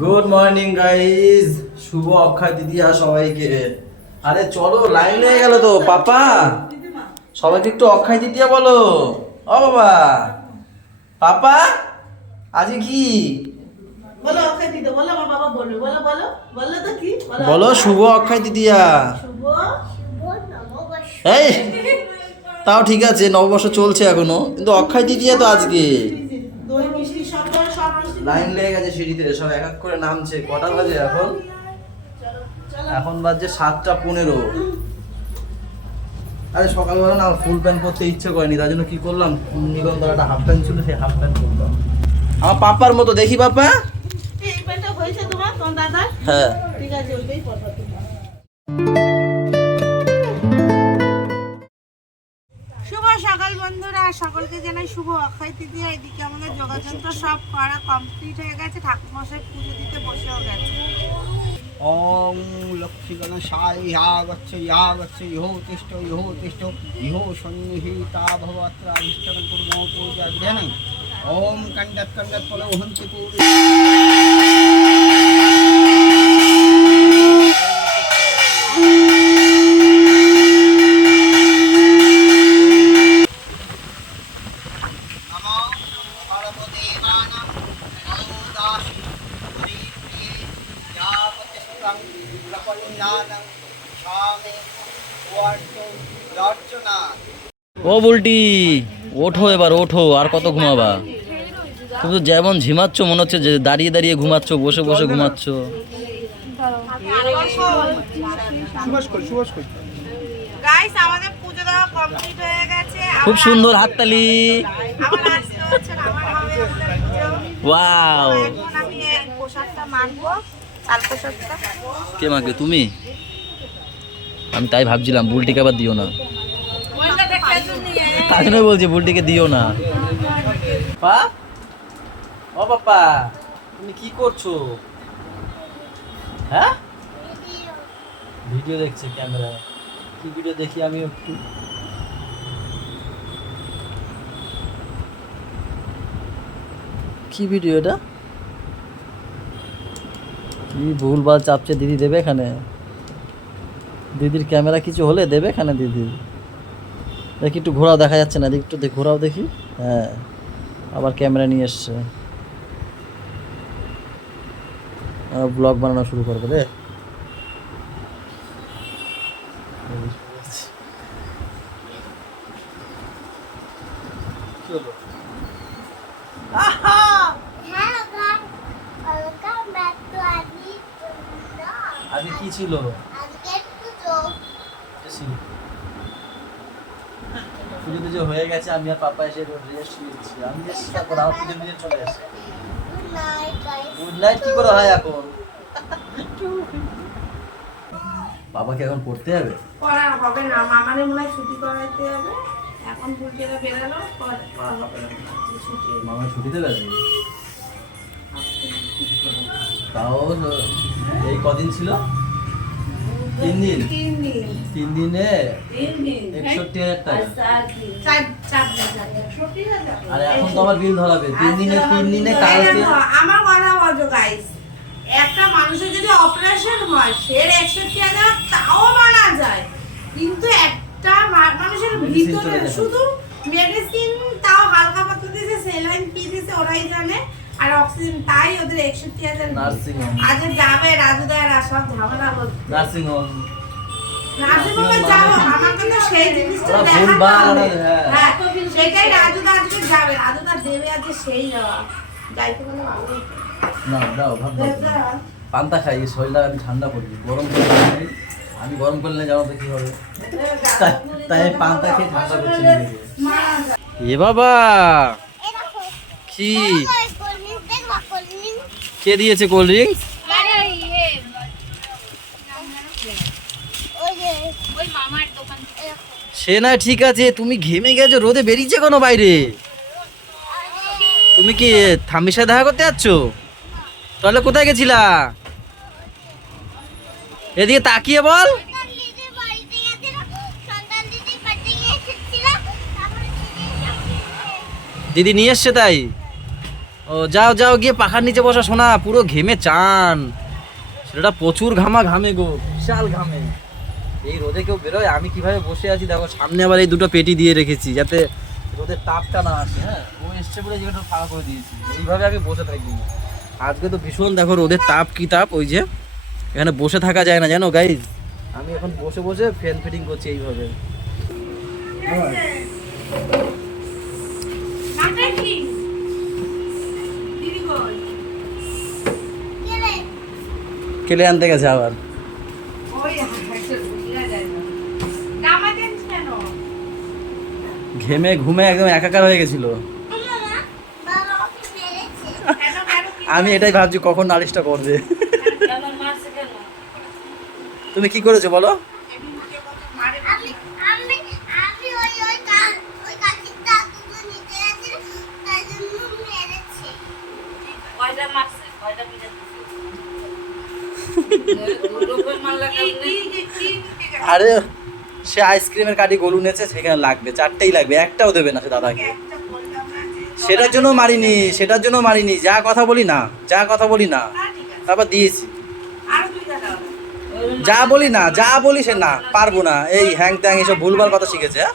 Good morning guys, শুভ অক্ষয় তৃতীয়া সবাইকে। আরে চলো, লাইন হয়ে গেল তো পাপা, সবাইকে একটু অক্ষয় তৃতীয়া বলো। ও বাবা, পাপা আজকে কি বলো? অক্ষয় তৃতীয়া বলো, আমার বাবা বলবে। বলো বলো বলো তো কি বলো? শুভ অক্ষয় তৃতীয়া। শুভ এই তাও ঠিক আছে, নববর্ষ চলছে এখনো, কিন্তু অক্ষয় তৃতীয়া তো আজকে। দই মিষ্টি সব ধরো, সব মিষ্টি। লাইন লেগে গেছে সিঁড়িতে, সব এক এক করে নামছে। কটা বাজে এখন? এখন বাজে 7:15। আরে সকালবেলা না ফুল প্যান্ট পরতে ইচ্ছে করেনি, তার জন্য কি করলাম, নিগন্তর একটা হাফ প্যান্ট ছিল, সেই হাফ প্যান্ট পরলাম আমার পাপার মতো। দেখি পাপা, এই প্যান্টটা হয়েছে তোমার দাদা? হ্যাঁ ঠিক আছে, ওইটাই পরবা তুমি। শুভ সকাল বন্ধুরা, সকলকে জানাই শুভ অক্ষয় তৃতীয়া। এদিকে আমাদের যোগাযন্ত্র সব করা কমপ্লিট হয়ে গেছে, ঠাকুরমশাই পুজো দিতে বসেও গেছে। ওম লক্ষ্মী গণেশায় ইহো তিষ্ঠ ইহো সন্নিহিতা ভবত্র ইষ্টং কুর্মো পূজা জ্ঞানং ওম কণ্ডত ফলহন্তি পূর্ণ ও বুলটি, ওঠো এবার, ওঠো। আর কত ঘুমাবা? তুমি তো যেমন ঝিমাচ্ছ, মনে হচ্ছে যে দাঁড়িয়ে দাঁড়িয়ে ঘুমাচ্ছ, বসে বসে ঘুমাচ্ছ। গাইস, আমাদের পুজো দেওয়া কমপ্লিট হয়ে গেছে। খুব সুন্দর, হাততালি। আমার আসতে হচ্ছে না, আমার হবে ওটা পুজো। ওয়াও, এখন আমি এই প্রসাদটা মাখবো, চাল প্রসাদটা। কে মাকে? তুমি? আমি তাই ভাবছিলাম বুলটিকে আবার দিও না, তাই জন্য বলছি বুলটিকে দিও না। পা, ও পাপা, তুমি কি করছো? হ্যাঁ, ভিডিও দেখছে ক্যামেরা। কি ভিডিও দেখি আমি একটু? কি ভিডিও এটা? কি ভুলভাল চাপছে দিদি, দেবে এখানে? দিদির ক্যামেরা কিছু হলে দেবে এখানে দিদি? দেখি একটু ঘোরাও, দেখা যাচ্ছে না, একটু ঘোরাও দেখি। হ্যাঁ, আবার ক্যামেরা নিয়ে এসছে, ব্লগ বানানো শুরু করবে রে। আজকে কি ছিল? পুজো টুজো হয়ে গেছে, আমি আর পাপা এসে রেস্ট নিচ্ছি। আমি এসেছি, তারপর আমার পুজো টুজো চলে আসে। গুড নাইট কি করে হয় এখন? বাবাকে এখন পড়তে হবে? পড়া হবে না, মামারে মনে হয় ছুটি করাইতে হবে। এখন বুলটিরা বেরালো, পড়া হবে না, ছুটি। মামা ছুটিতে গেছে? তাও এই কদিন ছিল? 3 দিন। 3 দিনে 61,000 টাকা। আর এখন তো আমার বিল ধরাবে 3 দিনে কালকে। আমার কথা বলছো গাইস, একটা মানুষের যদি অপারেশন হয়, সে 61,000 তাও মানা যায়, কিন্তু একটা মানুষের ভিতরে শুধু মেডিসিন, তাও হালকা পাতলা দিয়েছে, সেলাইন কি দিয়েছে ওরাই জানে, আর অক্সিজেন, তাই ওদের 61,000। নার্সিং হোম, আজ যাবে রাজুদারা সব ঝামেলা বলছে। নার্সিং হোম, নার্সিং হোমে যাবো, আমাকে তো সেই জিনিসটা ওরা দেখাতে ভুলভাল, হবে। হ্যাঁ। হ্যাঁ, সেটাই রাজুদা আজকে যাবে, রাজুদা দেবে আজকে সেই যাওয়া, যাইতে বলে ভালো হতো। না দাও ভাব দাও। পান্তা খাই, শরীরটা আমি ঠান্ডা করবি, গরম করে খাই। আমি গরম করলে জানো তো কি হবে, তাই আমি পান্তা খেয়ে ঠান্ডা করছি নিজেকে। এ বাবা, কি কে দিয়েছে কোল্ড ড্রিঙ্কস? সে না ঠিক আছে, তুমি ঘেমে গেছো, রোদে বেরিয়েছে কোনো বাইরে? তুমি কি থাম্বির সাথে দেখা করতে যাচ্ছ? তাহলে কোথায় গেছিলা? এদিকে তাকিয়ে বল। দিদি নিয়ে এসছে তাই? ও যাও যাও গিয়ে পাখার নিচে বসা, শোনা পুরো ঘেমে চান, সেটা প্রচুর ঘামা ঘামে গো, বিশাল ঘামে। এই রোদে কেউ বেরোয়? আমি কিভাবে বসে আছি দেখো, সামনে আবার এই দুটো পেটি দিয়ে রেখেছি যাতে রোদের তাপটা না আসে। হ্যাঁ, ও এসছে বলে যেটা ফাঁকা করে দিয়েছি, এইভাবে আমি বসে থাকি। আজকে তো ভীষণ দেখো রোদের তাপ, কি তাপ, ওই যে এখানে বসে থাকা যায় না জানো গাইজ। আমি এখন বসে বসে ফ্যান ফিটিং করছি এইভাবে। নামটা কি? দিদি কই? কেলে আনতে গেছে আবার। ওই হাসে বুঝা যায় না। নামা দেন কেন? ঘেমে ঘুমে একদম একাকার হয়ে গেছিল। কেন কেন কি? আমি এটাই ভাবছি কখন নালিশটা করবে। কেন মারছে কেন? তুমি কি করেছো বলো? এমনি মুখে কথা মারে আমি ওই কাকিটা দুটো নিতে আছে, তাই জন্য মেরেছে। কয়টা মারছে? কয়টা পিটা দিছে? দুটো মারলা কেন? কি আরে সে আইসক্রিমের কাঠি গলু নেছে, সেখানে লাগবে, চারটেই লাগবে, একটাও দেবে না সে দাদাকে। একটা বললাম না যে সেটার জন্য মারিনি, সেটার জন্য মারিনি, যা কথা বলি না, যা কথা বলি না, ঠিক আছে। তারপর দিয়েছি। আর দুই দাদা যা বলি না, যা বলি সে না, পারবো না, এই হ্যাং ত্যাং এসব ভুলভাল কথা শিখেছে। হ্যাঁ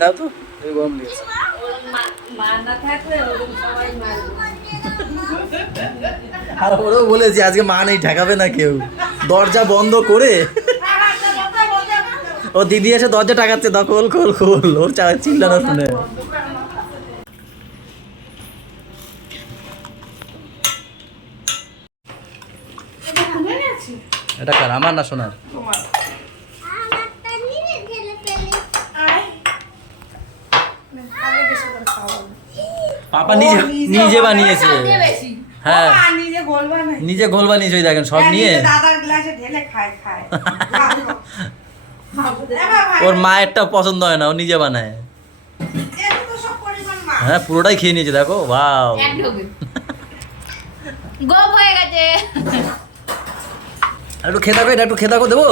দাও তো, এই গরম লেগেছে। মা না থাকলে ওরকম সবাই মারবে। আর ওরাও বলেছি আজকে মা নেই, ঠেকাবে না কেউ, দরজা বন্ধ করে। ও দিদি এসে দরজা টাকাচ্ছে, দাও খোল খোল খোল, ওর চিল্লানো শুনে। এটা কার, আমার না সোনার? আমারটা নিয়ে ঢেলে ফেলে। পাপা নিজে নিজে বানিয়েছে। হ্যাঁ নিজে গোলবা নাই। নিজে গোল বানিয়েছে, ওই দেখেন সব হ্যাঁ, নিয়ে। নিজে দাদার গ্লাসে ঢেলে খায়। ওর মায়েরটা পছন্দ হয় না, ও নিজে বানায়। এত তো সব পরিমাণ মা। হ্যাঁ পুরোটাই খেয়ে নিয়েছে দেখো, ওয়াও। গোপ হয়ে গেছে। একটু খেয়ে থাকো, এটা একটু খেয়ে থাকো, দেবো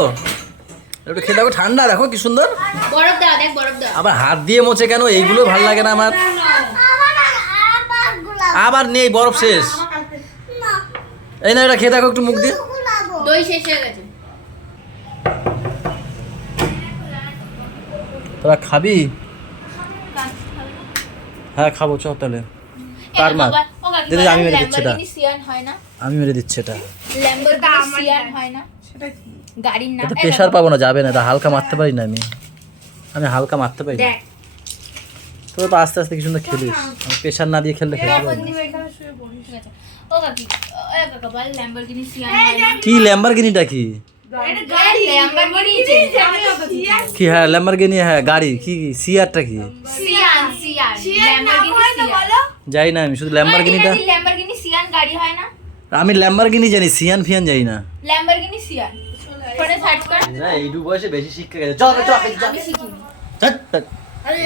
একটু খেয়ে থাকো, ঠান্ডা দেখো কি সুন্দর। বরফ দাও, দেখ বরফ দাও। আবার হাত দিয়ে মোছে কেন, এইগুলো ভালো লাগে না আমার। আবার গোলাপ। আবার নেই, বরফ শেষ। না, এই না, এটা খেয়ে থাকো একটু মুখ দিয়ে। গোলাবো। দই শেষ হয়ে গেছে। তোরা খাবি? হ্যাঁ খাবো, চ তাহলে। কার মা? দিদি আমি মেরে দিচ্ছি এটা, সিয়ান হয় না? আমি মেরে দিচ্ছি এটা। ল্যাম্বরগিনি সিয়ান হয় না? সেটা কি? গাড়ির নাম। এটা প্রেশার পাবো না, যাবে না, এটা হালকা মারতে পারি না আমি হালকা মারতে পারি না। দেখ। তোরা তো আস্তে আস্তে কি সুন্দর খেলিস, আমি প্রেশার না দিয়ে খেললে খেলতে পারি না। তুমি এখানে শুয়ে পড়িস। ঠিক আছে। ও কাকি, ও কাকা বল ল্যাম্বরগিনি সিয়ান হয় না? কি ল্যাম্বরগিনিটা কি? এটা গাড়ি। ল্যাম্বরগিনি কি হ্যাঁ ল্যাম্বরগিনি, হ্যাঁ গাড়ি, কি সিয়ারটা কি? Sean Lamborghini Sean. যাই না আমি, শুধু ল্যাম্বরগিনিটা। ল্যাম্বরগিনি সিয়ান গাড়ি হয় না? আমি ল্যাম্বরগিনি জানি, সিয়ান ফিয়ান জানি না। ল্যাম্বরগিনি সিয়ান ফোনে সার্চ কর। না এইটুকু বয়সে বেশি শিক্ষা গেছে। চল চল আমি শিখিনি। আরে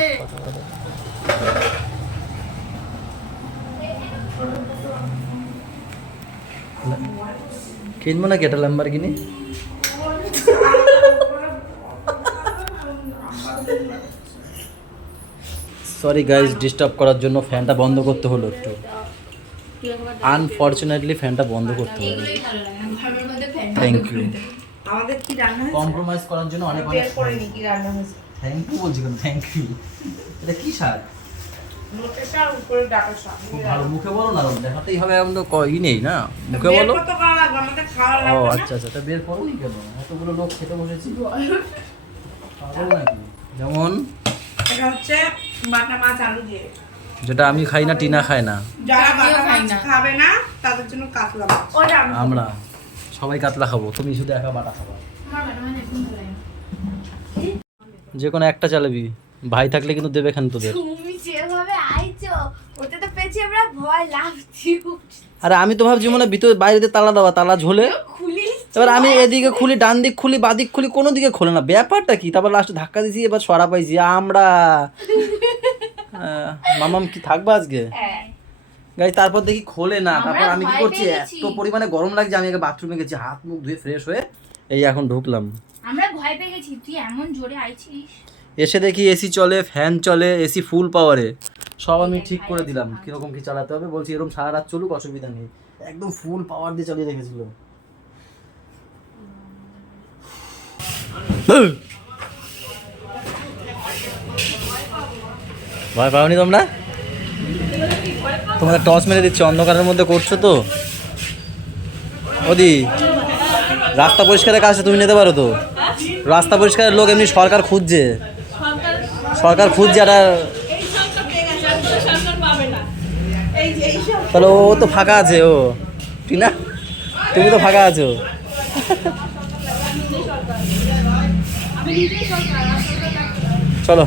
কিনবো নাকি এটা ল্যাম্বরগিনি? সরি গাইজ, ডিস্টার্ব করার জন্য ফ্যানটা বন্ধ করতে হলো একটু, আনফরচুনেটলি ফ্যানটা বন্ধ করতে হলো। এগুলোই ভালো লাগে না, ঘরের মধ্যে ফ্যান। Thank you. আমাদের কি রান্না হয়েছে? কম্প্রোমাইজ করার জন্য অনেক অনেক বের করে নি কি রান্না হয়েছে। থ্যাংক ইউ বলছি কেন, থ্যাংক ইউ। এটা কি শাক? নোটে শাক উপরে ডাটা শাক। খুব ভালো, মুখে বলো না, দেখাতেই হবে, এমন তো ই নেই না, মুখে বের বলো। করতে করা লাগবে, আমাদের খাওয়া ও লাগবে না। আচ্ছা আচ্ছা, তা বের করোনি কেন? এতগুলো লোক খেতে বসেছি, পাগল নাকি? যেমন এটা হচ্ছে বাটা মাছ আলু দিয়ে। যেটা আমি খাই না, টিনা খায় না, যারা আমিও বাটা খাই মাছ না। খাবে না তাদের জন্য কাতলা মাছ। ওটা আমি খাবো। আমরা সবাই কাতলা খাবো, তুমি শুধু একা বাটা খাবা। আমার বাটা মাছ একদম ভালো লাগে না। যে কোনো একটা চালাবি, ভাই থাকলে কিন্তু দেবে খান তোদের। তুমি যেভাবে আইছো ওটা তো পেছি আমরা ভয় লাগছি। আরে আমি তো ভাবছি মনে হয় ভিতরে বাইরে দিয়ে তালা দেওয়া, তালা ঝোলে। খুলি এবার আমি এদিকে খুলি, ডান দিক খুলি, বাদিক খুলি, কোনো দিকে খোলে না, ব্যাপারটা কি? তারপর লাস্টে ধাক্কা দিছি, এবার সরা পাইছি আমরা। মামাম কি থাকবা আজকে গাই? তারপর দেখি খোলে না, তারপর আমি কি ভয় করছি, পেয়ে গেছি। এত পরিমাণে গরম লাগছে, আমি আগে বাথরুমে গেছি, হাত মুখ ধুয়ে ফ্রেশ হয়ে এই এখন ঢুকলাম। আমরা ভয় পেয়ে গেছি, তুই এমন জোরে আইছিস। এসে দেখি এসি চলে, ফ্যান চলে, এসি ফুল পাওয়ারে, সব আমি ঠিক করে দিলাম কীরকম কী চালাতে হবে। বলছি এরকম সারা রাত চলুক, অসুবিধা নেই। একদম ফুল পাওয়ার দিয়ে চালিয়ে রেখেছিল। ভয় পাওনি তোমরা? তোমাদের টর্চ মেরে দিচ্ছে, অন্ধকারের মধ্যে করছো তো। ওদি রাস্তা পরিষ্কারের কাজটা তুমি নিতে পারো তো? রাস্তা পরিষ্কারের লোক এমনি সরকার খুঁজছে, সরকার খুঁজছে একটা। তাহলে ও তো ফাঁকা আছে, ও ঠিক না? তুমি তো ফাঁকা আছো। চলো,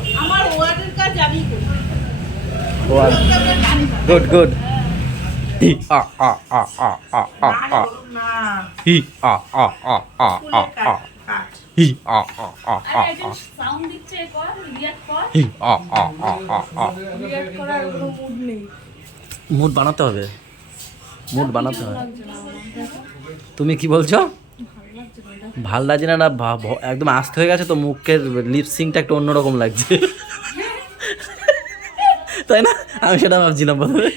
গুড গুড। মুড বানাতে হবে, মুড বানাতে হবে। তুমি কি বলছো? ভাল লাগছে না? একদম আস্তে হয়ে গেছে তো, মুখের লিপসিংটা একটু অন্যরকম লাগছে, তাই না? আমি সেটা ভাবছিলাম প্রথমে।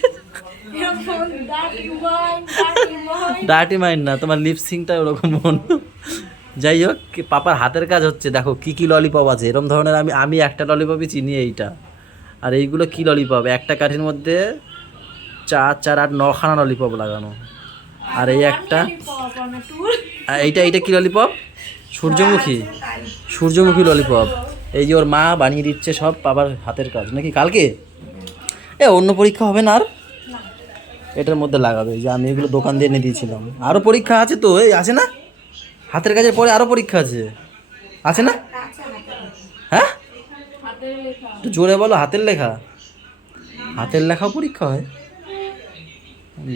ডার্টি মাইন্ড না, তোমার লিপসিংটা ওরকম মন। যাই হোক, পাপার হাতের কাজ হচ্ছে। দেখো কি কি ললিপপ আছে এরকম ধরনের। আমি একটা ললিপপই চিনি, এইটা। আর এইগুলো কি ললিপপ, একটা কাঠির মধ্যে 4, 4, 8, 9খানা ললিপপ লাগানো। আর এই একটা, এইটা কি ললিপপ? সূর্যমুখী, সূর্যমুখী ললিপপ। এই যে ওর মা বানিয়ে দিচ্ছে সব পাপার হাতের কাজ নাকি। কালকে অন্য পরীক্ষা হবে না আর? এটার মধ্যে লাগাবে। যে আমি এগুলো দোকান দিয়ে এনে দিয়েছিলাম। আরও পরীক্ষা আছে তো, এই আছে না? হাতের কাজের পরে আরও পরীক্ষা আছে না? হ্যাঁ, একটু জোরে বলো। হাতের লেখা, হাতের লেখাও পরীক্ষা হয়?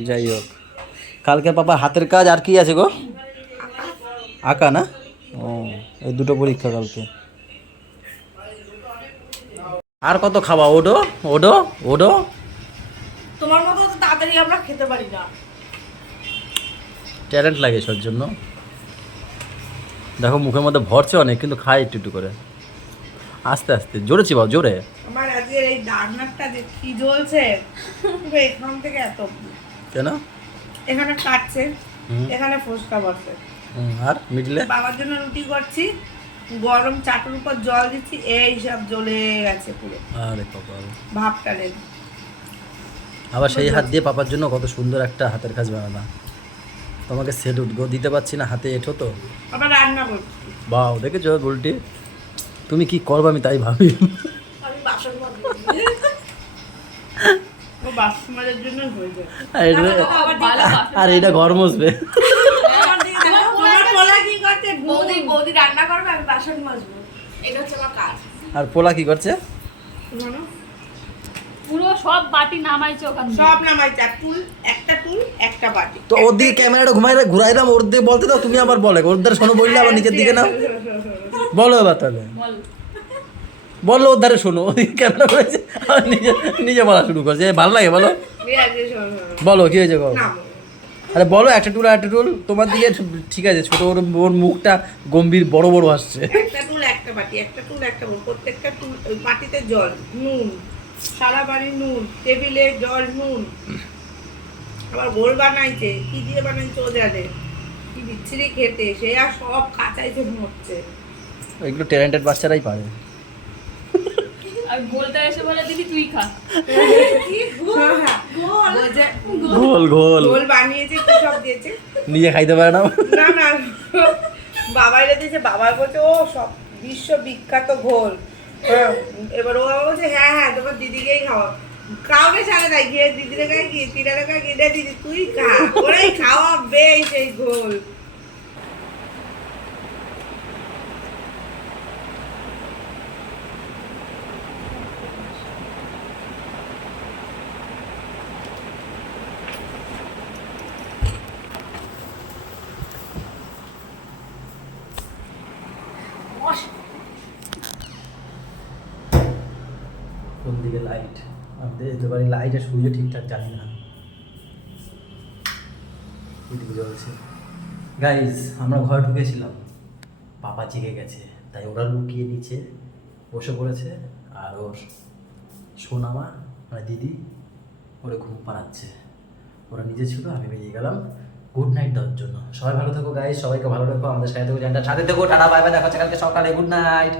যাই হোক, কালকে পাপা হাতের কাজ। আর কি আছে গো? আঁকা না? ও, এই দুটো পরীক্ষা কালকে। আর কত খাওয়া? Odoo Odoo Odoo. তোমার মতো তো তাড়াতাড়ি আমরা খেতে পারি না। ট্যালেন্ট লাগে সর জন্য। দেখো মুখের মধ্যে ভরছে অনেক, কিন্তু খায় একটু একটু করে, আস্তে আস্তে। জোরে চিবাও, জোরে। আমার আজকে এই ডান্নারটা যে কি জ্বলছে, পুরো এখান থেকে এত। কেন? এখানে কাটছে, এখানে ফোসকা বসে। আর মিডলে বাবার জন্য রুটি করছি, গরম চাটুর উপর জল দিচ্ছি, এই সব জ্বলে গেছে পুরো। আরে কপাল, ভাবটা লেগে। আবার সেই হাত দিয়ে পাপার জন্য কত সুন্দর একটা হাতের কাজ বানালাম। তোমাকে সেলুট গো, দিতে পারছি না, হাতে এঁঠো তো। আবার রান্না করছি। বাও, দেখেছো বলটি? তুমি কি করবে আমি তাই ভাবি। আমি বাসন মাজবো। ও বাসন মাজার জন্য হয়ে যায়। আর এটা ঘর মুছবে। তোমার পোলা কি করছে? বৌদি রান্না করবে, আমি বাসন মাজবো। এটা হচ্ছে আমার কাজ। আর পোলা কি করছে? শোনো, পুরো সব বাটি নামাইছে ওখান থেকে। সব নামাইছে। একটা টুল একটা বাটি। তো ওর দিকে ক্যামেরাটা ঘুরাইলাম, ওর দিকে বলতে দাও। তুমি আবার বলে ওর দ্বারা শোনো, বললে আবার নিচের দিকে নাও। বলো এবার তাহলে, বল। বলো ওর দ্বারা শোনো। ওদিকে ক্যামেরা করেছে, আর নিজে বলা শুরু করছে। ভালো লাগে? বলো বলো, কি হয়েছে? আরে বলো, একটা টুল তোমার দিকে। ঠিক আছে, ছোট ওর মুখটা গম্ভীর, বড় বড় আসছে। একটা টুল একটা বাটি, একটা টুল একটা বাটি, প্রত্যেকটা টুল বাটিতে জল, নুন, সারা বাড়ি নুন, টেবিলে জল, নুন। আবার গোল বানাইছে, কি দিয়ে বানাইছে ও জানে, কি বিচ্ছিরি খেতে। সে আর সব কাঁচাইছে মরছে। এগুলো ট্যালেন্টেড বাচ্চারাই পারে। আর গোলটা এসে বলে দিদি তুই খা। গোল গোল গোল বানিয়েছে, কি সব দিয়েছে, নিজে খাইতে পারে না। না না বাবাইরা দিয়েছে। বাবা বলছে ও সব বিশ্ববিখ্যাত ঘোল। এবার ও বাবা বলছে হ্যাঁ হ্যাঁ তোমার দিদিকেই খাওয়া। কাউকে ছাড়ে নাই, গিয়ে দিদিরে গায়ে গিয়ে তিনারে গায়ে গিয়ে দিদি তুই খা, ওরাই খাওয়াবে সেই ঘোল। কোন দিকে লাইট? আমাদের যেতে পারি, লাইট আর সূর্য ঠিকঠাক জানি না এদিকে জ্বলছে। গাইস, আমরা ঘরে ঢুকেছিলাম, পাপা জেগে গেছে, তাই ওরা লুকিয়ে নিচে বসে পড়েছে, আর ওর সোনামা মানে দিদি ওরে ঘুম পাড়াচ্ছে। ওরা নিজে ছিল, আমি বেরিয়ে গেলাম গুড নাইট দেওয়ার জন্য। সবাই ভালো থেকো গাইস, সবাইকে ভালো রেখো, আমাদের সাথে থেকো, সাথে থেকো, টাটা বাই বাই, দেখা হচ্ছে কালকে সকালে, গুড নাইট।